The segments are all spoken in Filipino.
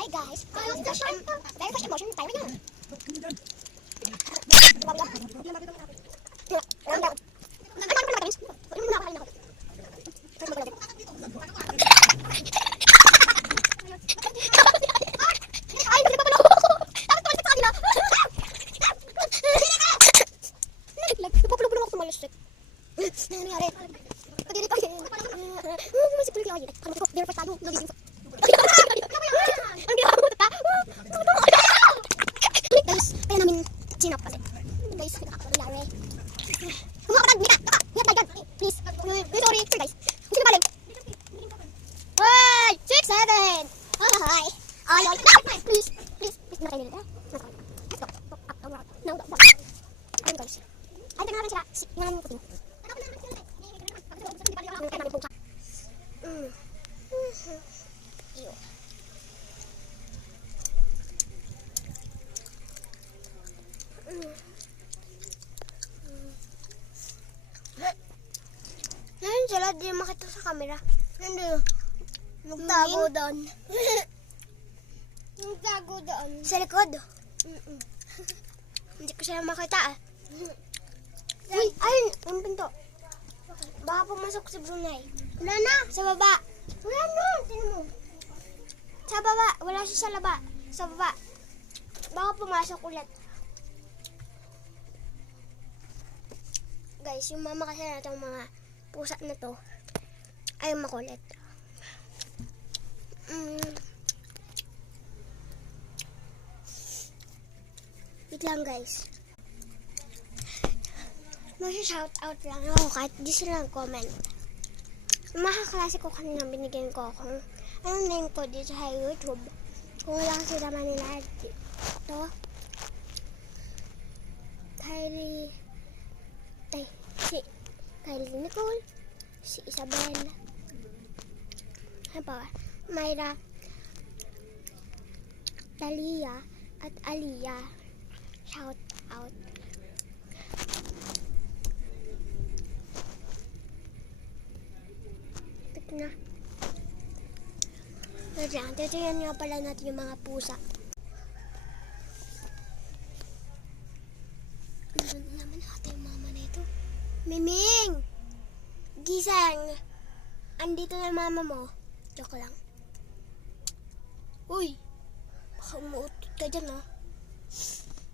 Hi guys. Very first emotion tayo na. Sinap kasi. Guys, nakakapagyari. Kung ako nagmita, please. Sorry, guys. Gusto balik. Hey! 6, 7! Hi! Ay, please. Please, nakainin nila. No, ayun guys. Ay, tingnan natin sila. Tingnan natin ko. Ew. Ngayon sila, di makita sa camera. Nandun. Nagtago doon. Nagtago doon. Sa likod. Hindi ko sila makita Uy, ayun, ang pinto. Baka pumasok si Brunei. Wala na. Sa baba. Wala na. Tingnan mo. Sa baba. Wala siya sa laba. Sa baba. Baka pumasok ulit. Guys, yung mama kasi na itong mga pusa na to ay makulit. Wait lang guys. Mag-shout out lang ako kahit di sila comment. Yung mga kaklase ko kanina binigyan ko kung anong name ko dito sa YouTube. Kung wala kasi naman nila dito. Kylie Nicole, si Isabel, Myra, Talia, at Aliyah. Shout out. Na. Titingnan nga pala natin yung mga pusa. Ano naman natin yung mama na ito? Miming! Gisang! Andito na mama mo. Joke lang. Uy! Baka umuutot ka dyan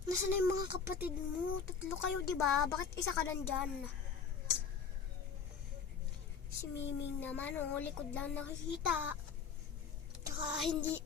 Nasaan na yung mga kapatid mo? 3 kayo diba? Bakit isa ka nandyan? Si Miming naman, likod lang nakikita. Tsaka hindi